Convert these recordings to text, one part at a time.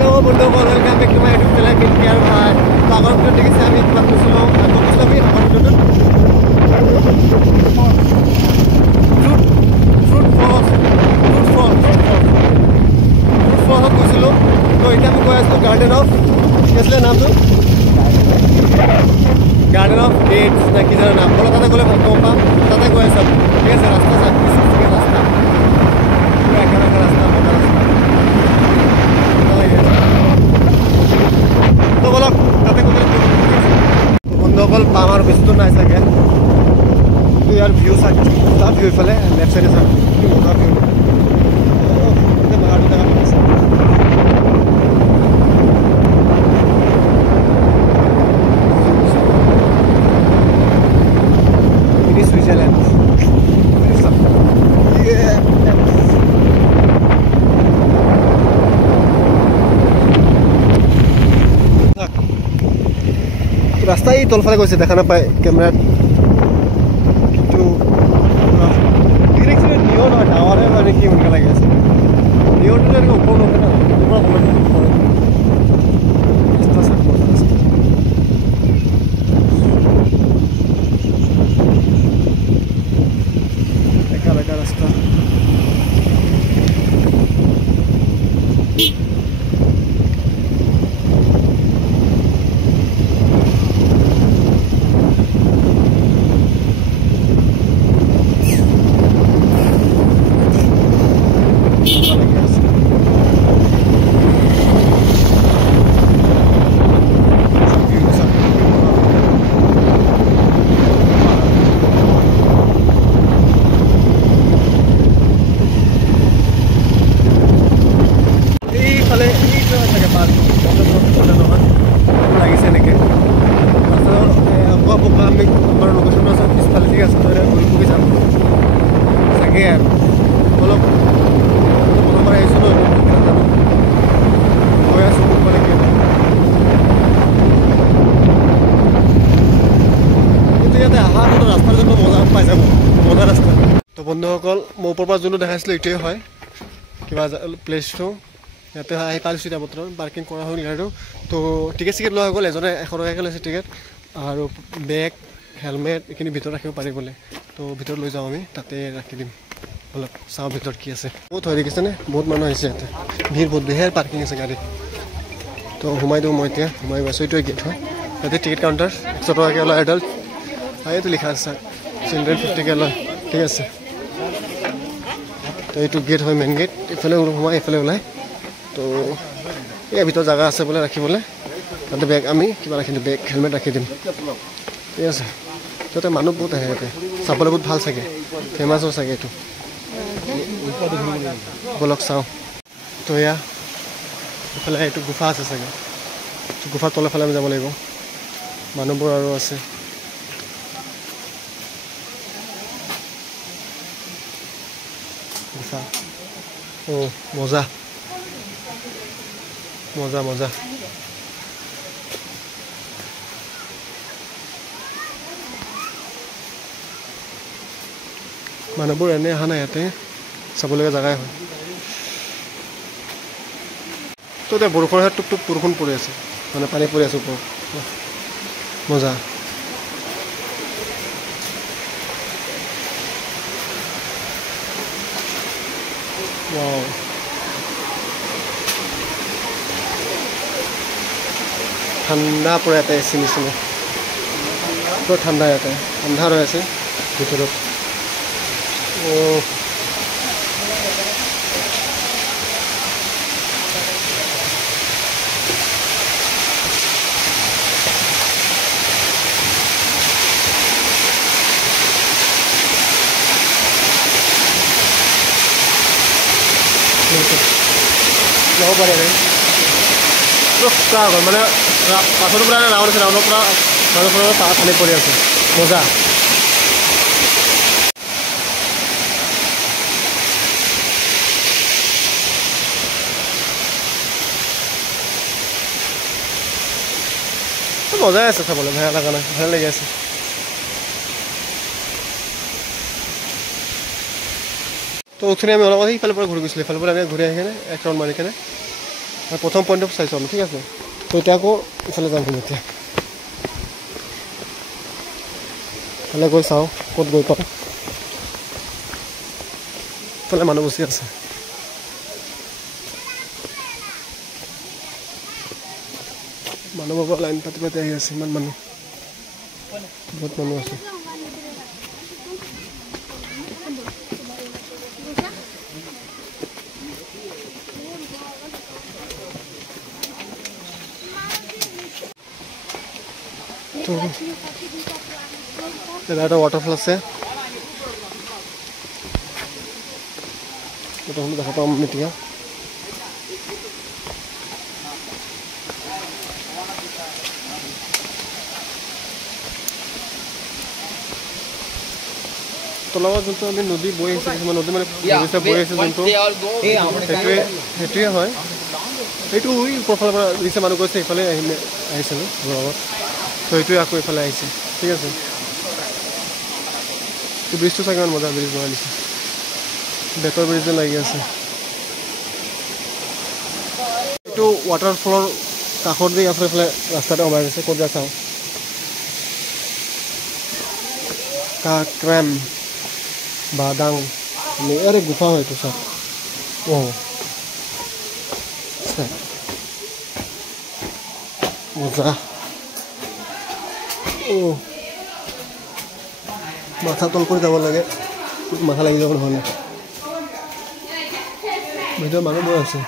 Hello, Bundo, welcome back to my YouTube channel. Take care, bye. So, agar video dekhiche ami kiba kusilo, to kuslo ami agar video fruit falls kusilo. To eta ami goi asu garden of kesle naam to garden of dates na ki jana naam bola tate gole bhal pa tate goi asu ঠিক আছে রাস্তা sa kisi রাস্তা pura kara রাস্তা মোটা রাস্তা তো বলো তাতে কোথায় বন্ধুসকল পাম আৰু বেছি দূৰ নাই চাগে তো ইয়াৰ ভিউ চাই মজা ভিউ এইফালে লেফ্ট চাইডে চাই কি মজা ভিউ পাহাৰটো দেখা পাইছে মিনি সুইজাৰলেণ্ড ৰাস্তায় তলফালে গৈছে দেখা নাপায় কেমেৰাত কিন্তু ডিৰেকশ্যন নিও নহয় টাৱাৰে মানে কি মনকা লাগি আছে নিওটো এনেকৈ ওপৰ নহয় না তোমাৰ কমেণ্ট কৰে ৰাস্তা চাক একা একা ৰাস্তা তো বন্ধুসকল মোৰ ওপৰৰ পৰা যোনটো দেখাইছিলোঁ এইটোৱে হয় কিবা প্লেচটো ইয়াতে আহি পাইছোঁ এতিয়া বৰ্তমান পাৰ্কিং কৰা হ'ল গাড়ীটো তো টিকেট চিকেট লোৱা হৈ গ'ল এজনে 100 টকাকৈ লৈছে টিকেট আৰু বেগ হেলমেট এইখিনি ভিতৰত ৰাখিব পাৰি বোলে তো ভিতৰত লৈ যাওঁ আমি তাতে ৰাখি দিম অলপ চাওঁ ভিতৰত কি আছে বহুত হৈ দেখিছেনে বহুত মানুহ আহিছে ইয়াতে ভিৰ বহুত বেহেৰ পাৰ্কিং আছে গাড়ী তো সোমাই দিওঁ মই এতিয়া সোমাই গৈছোঁ এইটোৱে গেট হয় ইয়াতে টিকেট কাউণ্টাৰ 100 টকাকৈ লয় এডাল্ট এইটো লিখা আছে চিলড্ৰেন 50কৈ লয় ঠিক আছে তো এইটো গেট হয় মেইন গেট এইফালে সোমাই এইফালে ওলায় তো ইয়াৰ ভিতৰত জাগা আছে বোলে ৰাখিবলৈ তাতে বেগ আমি কিবা ৰাখি দিম বেগ হেলমেট ৰাখি দিম ঠিক আছে তাতে মানুহ বহুত আহে ইয়াতে চাবলৈ বহুত ভাল চাগে ফেমাছো চাগে এইটো বলক চাওঁ তো এয়া এইফালে এইটো গুফা আছে চাগে গুফাৰ তলৰফালে আমি যাব লাগিব মানুহবোৰ আৰু আছে গুফা অঁ মজা মজা মজা মানুহবোৰ এনে অহা নাই ইয়াতে চাবলগীয়া জেগাই হয় তো এতিয়া বৰষুণৰ টুক টুক বৰষুণ পৰি আছে মানে পানী পৰি আছে ওপৰত মজা wow ঠাণ্ডা পৰে ইয়াতে এচি নিচিনা বৰ ঠাণ্ডা ইয়াতে আন্ধাৰ হৈ আছে ভিতৰত যাব পাৰে মানে পাছৰ পৰা ৰাউণ্ড আছে ৰাউণ্ডৰ পৰা মানুহৰ পৰা পানী পৰি আছে মজা মজাই আছে চাবলৈ বেয়া লগা নাই ভাল লাগি আছে তো উঠনি আমি অলপ সিফালৰ পৰা ঘূৰি গৈছিলোঁ ইফালৰ পৰা আমি ঘূৰি আহি কেনে এক ৰাউণ্ড মাৰি কেনে প্ৰথম পইণ্ট অফ চাইছোঁ আমি ঠিক আছে তো এতিয়া আকৌ ইফালে যাম কিন্তু এতিয়া ইফালে গৈ চাওঁ ক'ত গৈ পাওঁ ইফালে মানুহ বচি আছে মানুহ বাবা লাইন পাতি পাতি আহি আছে ইমান মানুহ বহুত মানুহ আছে এটা এটা ৱাটাৰফল আছে ৱাটাৰফল দেখা পাম এতিয়া তলাবাত যোনটো আমি নদী বৈ আহিছে কিছুমান নদী মানে বৈ আহিছে যোনটো সেইটোৱে হয় সেইটো ওপৰ ফালৰ পৰা দিছে মানুহ গৈছে এইফালে আহিছিলোঁ লগত তো সেইটোৱে আকৌ এইফালে আহিছে ঠিক আছে তো ব্ৰিজটো চাগে ইমান মজা ব্ৰিজ বনাই দিছে বেতৰ ব্ৰিজ যেন লাগি আছে এইটো ৱাটাৰফলৰ কাষত দি আপোনাৰ এইফালে ৰাস্তাতে সোমাই গৈছে ক'ত যায় চাওঁ কাক্ৰেম বাদাং আরে গুফা হয় তো সব ও মজা ও মাথা তল করে যাব লাগে মাথা লাগি যাব নহলে ভিডিও মানুহ বৈ আছে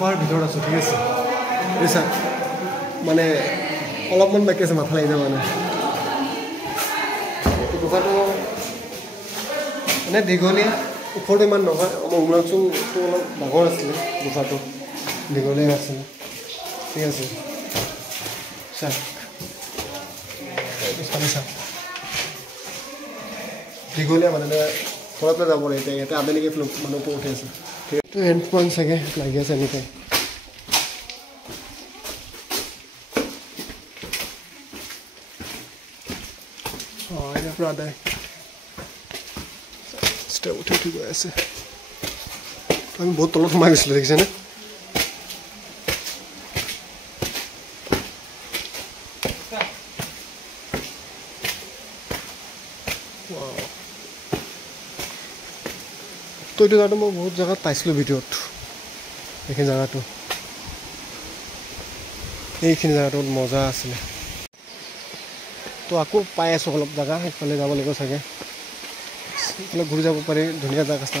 গুফাৰ ভিতৰত আছোঁ ঠিক আছে বুজিছা মানে অলপমান বাকী আছে মাথা লাগি যাব মানে গুফাটো মানে দীঘলীয়া ওপৰটো ইমান নহয় আমাৰ উমৰাংচুটো অলপ ডাঙৰ আছিলে গুফাটো দীঘলীয়া আছিলে ঠিক আছে চাওক পিছফালে চাওক দীঘলীয়া মানে ঘৰতে যাব এতিয়া ইয়াতে আবেলিকে মানুহ উঠি আছে তো এণ্ড পইণ্ট চাগে লাগি আছে এনেকৈ ইয়াৰ পৰা আদায় ষ্টেপ উঠি উঠি গৈ আছে আমি বহুত তলত সোমাই গৈছিলোঁ দেখিছেনে তো এইটো জেগাটো মই বহুত জেগাত পাইছিলোঁ ভিডিঅ'ত এইখিনি জেগাটো এইখিনি জেগাটো মজা আছিলে তো আকৌ পাই আছোঁ অলপ জেগা সেইফালে যাব লাগিব চাগে সেইফালে ঘূৰি যাব পাৰি ধুনীয়া জেগা আছে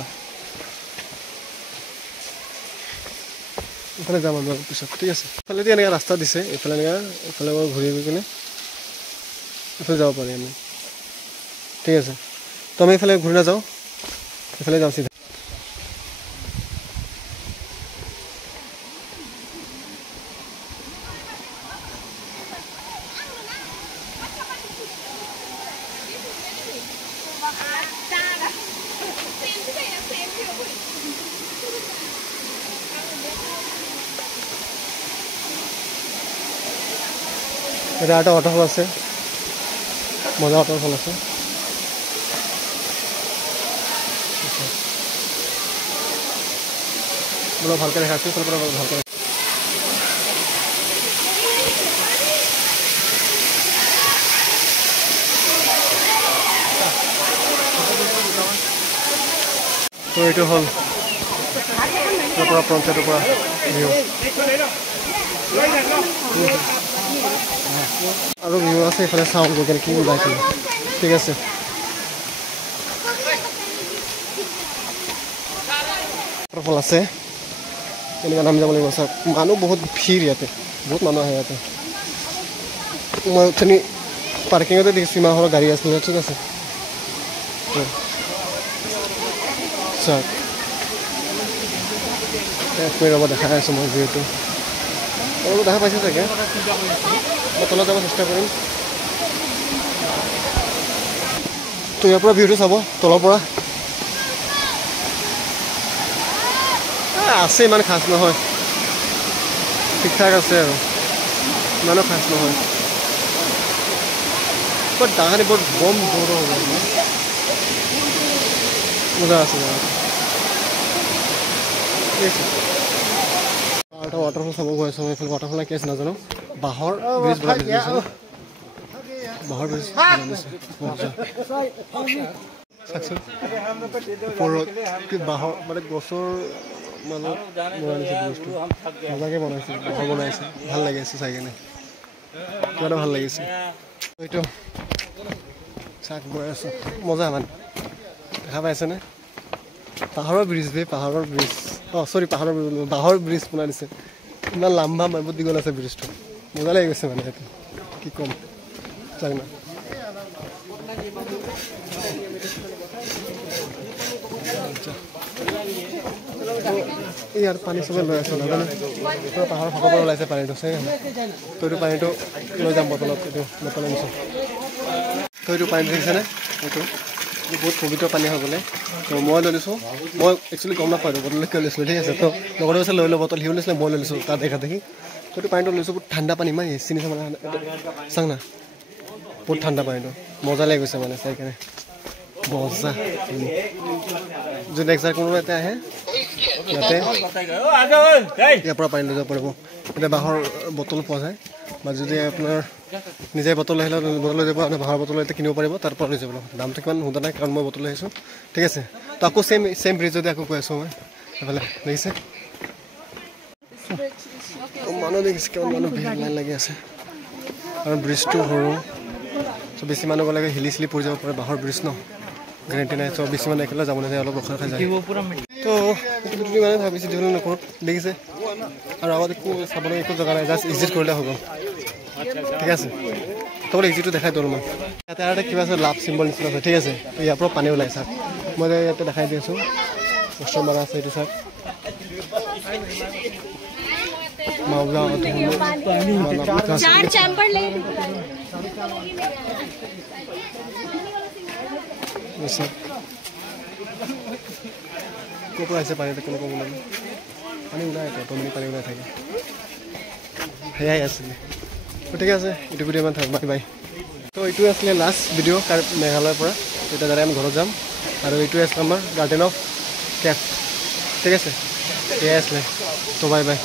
এইফালে যাম আমি পিছত ঠিক আছে এইফালেদি এনেকৈ ৰাস্তা দিছে এইফালে এনেকৈ এইফালে ঘূৰি গৈ কিনে এইফালে যাব পাৰি আমি ঠিক আছে তো আমি এইফালে ঘূৰি নাযাওঁ এইফালে যাওঁ চিধা এটা একটা ওয়াটাৰফল আছে মজা ওয়াটাৰফল আছে বলো ভালকে দেখাচ্ছি ভালকে তো এইটো হল পঞ্চায়তৰ পৰা আৰু ভিউ আছে এইফালে চাওঁ গৈ কেনে কি ওলাইছিলে ঠিক আছে ৱাটাৰফল আছে এনেকুৱা নামি যাব লাগিব চাওক মানুহ বহুত ভিৰ ইয়াতে বহুত মানুহ আহে ইয়াতে মই উঠনি পাৰ্কিঙতে দেখিছোঁ ইমান গাড়ী আছে ঠিক আছে চাওক এক মিনিট ৰ'ব দেখাই আছোঁ মই ভিউটো অলপ দেখা পাইছে চাগে মই তলত যাব চেষ্টা কৰিম তো ইয়াৰ পৰা ভিউটো চাব তলৰ পৰা আছে ইমান খাচ নহয় ঠিক ঠাক আছে আৰু ইমানো খাচ নহয় বাট ডাঙৰ বৰ বম দৌৰ হ'ব মজা আছে এটা ৱাটাৰফল চাব গৈ আছোঁ এইফালে ৱাটাৰফল কি আছে নাজানো বাঁহৰ ব্ৰিজ বনাই দিছে বাঁহৰ ব্ৰিজ ওপৰত বাঁহৰ মানে গছৰ মানে বনাইছে ব্ৰিজটো মজাকৈ বনাইছে বাঁহৰ বনাইছে ভাল লাগি আছে চাই কিনে কিবা এটা ভাল লাগিছে এইটো চাক গৈ আছোঁ মজা মানে দেখা পাইছেনে পাহাৰৰ ব্ৰিজ পাহাৰৰ ব্ৰিজ চৰি বাঁহৰ ব্ৰিজ বনাই দিছে ইমান লাম্বা মাইবত দীঘল আছে ব্ৰিজটো মজা লাগি গৈছে মানে সেইটো কি ক'ম চাওক না ইয়াৰ পানী চবে লৈ আছোঁ নাজানো পুৰা পাহাৰৰ ফালৰ পৰা ওলাইছে পানীটো চাই তো এইটো পানীটো লৈ যাম বটলত এইটো বটল আনিছোঁ তো এইটো পানী দেখিছেনে এইটো বহুত পবিত্ৰ পানী হৈ গ'লে তো মই লৈ লৈছোঁ মই একচুৱেলি গম নাপাওঁ বটল কিয় লৈছিলোঁ ঠিক আছে তো লগতে কৈছে লৈ লওঁ বটল সিও লৈছিলে মই লৈ লৈছোঁ তাত দেখা দেখি তো এইটো পানীটো লৈছোঁ বহুত ঠাণ্ডা পানী ইমান চিনি চাব চাওঁ না বহুত ঠাণ্ডা পানীটো মজা লাগি গৈছে মানে চাই কেনে মজা যদি নেক্সট কোনোবা এটা আহে ইয়াতে ইয়াৰ পৰা পানী লৈ যাব পাৰিব এতিয়া বাঁহৰ বটল পোৱা যায় বা যদি আপোনাৰ নিজে বটল আহিলে বটল লৈ যাব বাঁহৰ বটল এতিয়া কিনিব পাৰিব তাৰ পৰা লৈ যাব দামটো কিমান সোধা নাই কাৰণ মই বটল লৈ আহিছোঁ ঠিক আছে তো আকৌ চেম ব্ৰিজতে আকৌ কৈ আছোঁ মই এইফালে দেখিছে মানুহ দেখিছে কিমান মানুহ ভিৰ লাইন লাগি আছে আৰু ব্ৰিজটো সৰু চ' বেছি মানুহ গ'লে হিলি চিলি পৰি যাব পাৰে বাঁহৰ ব্ৰিজ ন গেৰেণ্টি নাই চ' বেছি মানুহ একেলগে যাব নাযায় অলপ ৰখাই যায় তো মানে ভাবিছোঁ যিবিলাক নকৰোঁ দেখিছে আৰু আগত একো চাবলৈ একো জেগা নাই জাষ্ট ইজিট কৰিলে হ'ব ঠিক আছে তহঁতে ইজিটো দেখাই দিওঁ মই ইয়াতে আৰু কিবা আছে লাভ চিম্বল নিচিনা আছে ঠিক আছে তো ইয়াৰ পৰা পানী ওলাই চাওক মই ইয়াতে দেখাই দি আছোঁ কষ্ট মাৰা আছে এইটো চাওক ক'ৰ পৰা আহিছে পানীটো কোনো ক'ব লাগে পানী ওলাই অট'মেটিক পানী ওলাই থাকে সেয়াই আছিলে ঠিক আছে এইটো ভিডিঅ' ইমান থাক বাই বাই তো এইটোৱে আছিলে লাষ্ট ভিডিঅ' মেঘালয়ৰ পৰা এতিয়া দাদাই আমি ঘৰত যাম আৰু এইটোৱে আছিলে আমাৰ গাৰ্ডেন অফ কেফ ঠিক আছে এয়াই আছিলে তো বাই বাই